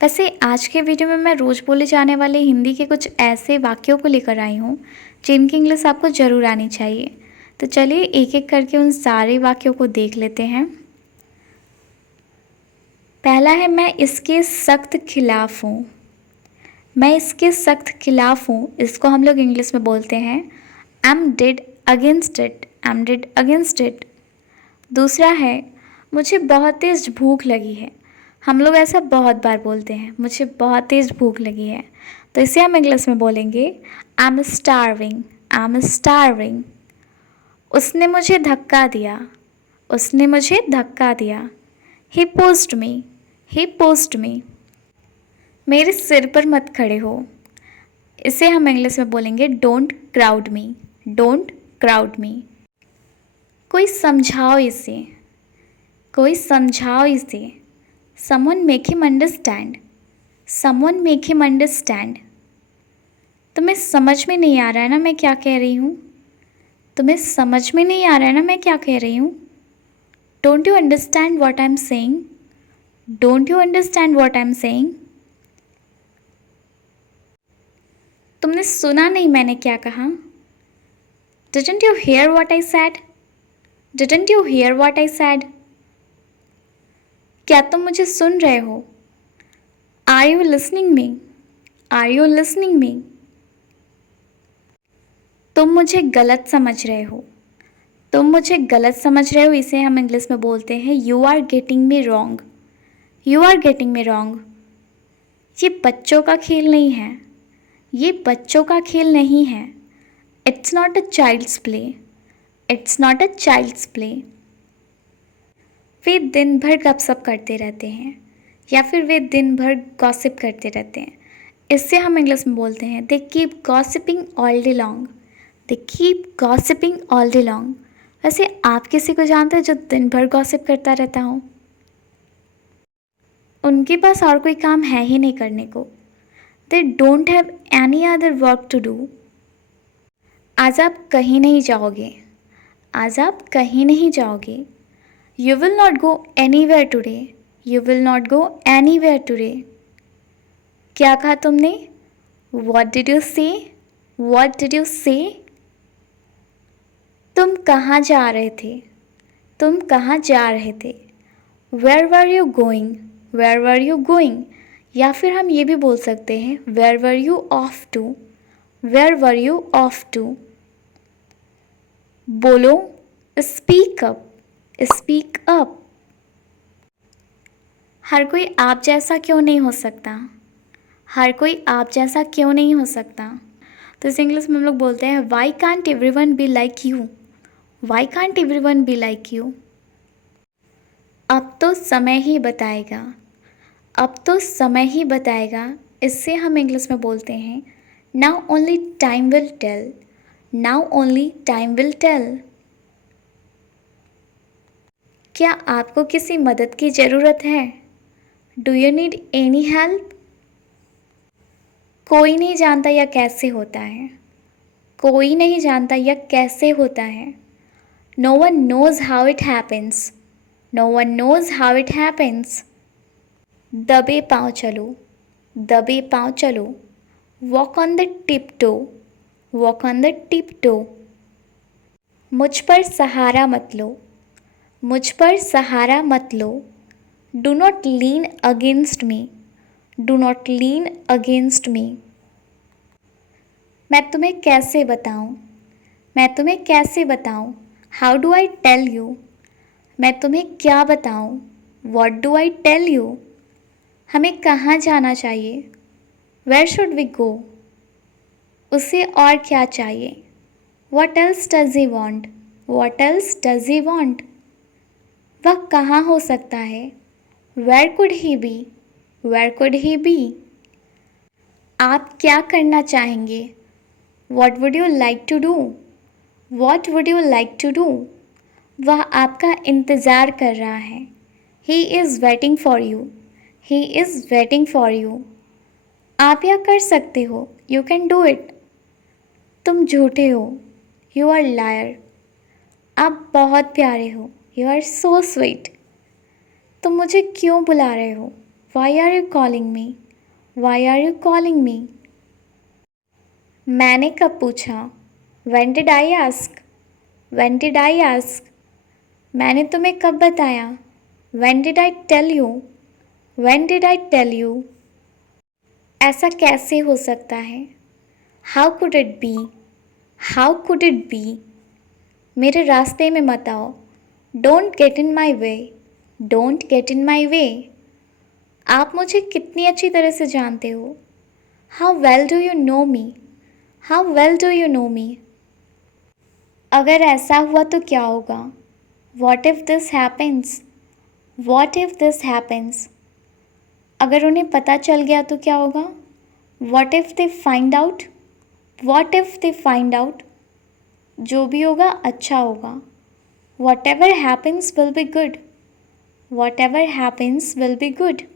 वैसे आज के वीडियो में मैं रोज़ बोले जाने वाले हिंदी के कुछ ऐसे वाक्यों को लेकर आई हूँ जिनकी इंग्लिश आपको ज़रूर आनी चाहिए। तो चलिए एक एक करके उन सारे वाक्यों को देख लेते हैं। पहला है, मैं इसके सख्त खिलाफ हूँ। मैं इसके सख्त खिलाफ हूँ, इसको हम लोग इंग्लिश में बोलते हैं I am dead against it. I am dead against it. दूसरा है, मुझे बहुत तेज़ भूख लगी है। हम लोग ऐसा बहुत बार बोलते हैं, मुझे बहुत तेज़ भूख लगी है। तो इसे हम इंग्लिश में बोलेंगे I am starving. I am starving. उसने मुझे धक्का दिया। उसने मुझे धक्का दिया। ही पुश्ड मी। ही पुश्ड मी। मेरे सिर पर मत खड़े हो। इसे हम इंग्लिश में बोलेंगे don't crowd me. Don't crowd me. कोई समझाओ इसे। कोई समझाओ इसे। Someone make him understand. Someone make him understand. तुम्हें समझ में नहीं आ रहा है ना मैं क्या कह रही हूँ। तुम्हें समझ में नहीं आ रहा है ना मैं क्या कह रही हूँ। Don't you understand what I am saying. Don't you understand what I am saying. तुमने सुना नहीं मैंने क्या कहा। Didn't you hear what I said. Didn't you hear what I said. क्या तुम मुझे सुन रहे हो। Are you listening me. Are you listening me. तुम मुझे गलत समझ रहे हो। तुम मुझे गलत समझ रहे हो, इसे हम इंग्लिश में बोलते हैं you are getting me wrong. You are getting me wrong. ये बच्चों का खेल नहीं है। ये बच्चों का खेल नहीं है। It's not a child's play. It's not a child's play. वे दिन भर गपशप करते रहते हैं, या फिर वे दिन भर गॉसिप करते रहते हैं। इससे हम इंग्लिश में बोलते हैं they keep gossiping all day long. They keep gossiping all day long. वैसे आप किसी को जानते हैं जो दिन भर गॉसिप करता रहता हो। उनके पास और कोई काम है ही नहीं करने को। They don't have any other work to do. आज आप कहीं नहीं जाओगे। आज आप कहीं नहीं जाओगे। You will not go anywhere today. You will not go anywhere today. क्या कहा तुमने। What did you say. What did you say. तुम कहाँ जा रहे थे। तुम कहाँ जा रहे थे। Where were you going. Where were you going. या फिर हम ये भी बोल सकते हैं where were you off to. Where were you off to. बोलो। Speak up. Speak up. हर कोई आप जैसा क्यों नहीं हो सकता। हर कोई आप जैसा क्यों नहीं हो सकता। तो इस इंग्लिश में हम लोग बोलते हैं why can't everyone be like you. Why can't everyone be like you. अब तो समय ही बताएगा। अब तो समय ही बताएगा। इससे हम इंग्लिश में बोलते हैं now only time will tell. Now only time will tell. क्या आपको किसी मदद की ज़रूरत है। Do you need any help. कोई नहीं जानता यह कैसे होता है। कोई नहीं जानता यह कैसे होता है। No one knows how it happens. No one knows how it happens. दबे पाँव चलो। दबे पाँव चलो। Walk on the tiptoe. Walk on the tiptoe. मुझ पर सहारा मत लो। मुझ पर सहारा मत लो। Do not lean against me. Do not lean against me. मैं तुम्हें कैसे बताऊं। मैं तुम्हें कैसे बताऊं। How do I tell you. मैं तुम्हें क्या बताऊं। What do I tell you. हमें कहाँ जाना चाहिए। Where should we go. उसे और क्या चाहिए। What else does he want. What else does he want. वह कहाँ हो सकता है। Where could he be. Where could he be. आप क्या करना चाहेंगे। What would you like to do. What would you like to do. वह आपका इंतज़ार कर रहा है। He is waiting for you. He is waiting for you. आप यह कर सकते हो। You can do it. तुम झूठे हो। You are liar. आप बहुत प्यारे हो। You are so sweet. तुम मुझे क्यों बुला रहे हो। Why are you calling me? Why are you calling me? मैंने कब पूछा? When did I ask? When did I ask? मैंने तुम्हें कब बताया? When did I tell you? When did I tell you? ऐसा कैसे हो सकता है? How could it be? How could it be? मेरे रास्ते में मत आओ. Don't get in my way. Don't get in my way. आप मुझे कितनी अच्छी तरह से जानते हो? How well do you know me? How well do you know me? अगर ऐसा हुआ तो क्या होगा? What if this happens? What if this happens? अगर उन्हें पता चल गया तो क्या होगा? What if they find out? What if they find out? जो भी होगा अच्छा होगा. Whatever happens will be good. Whatever happens will be good.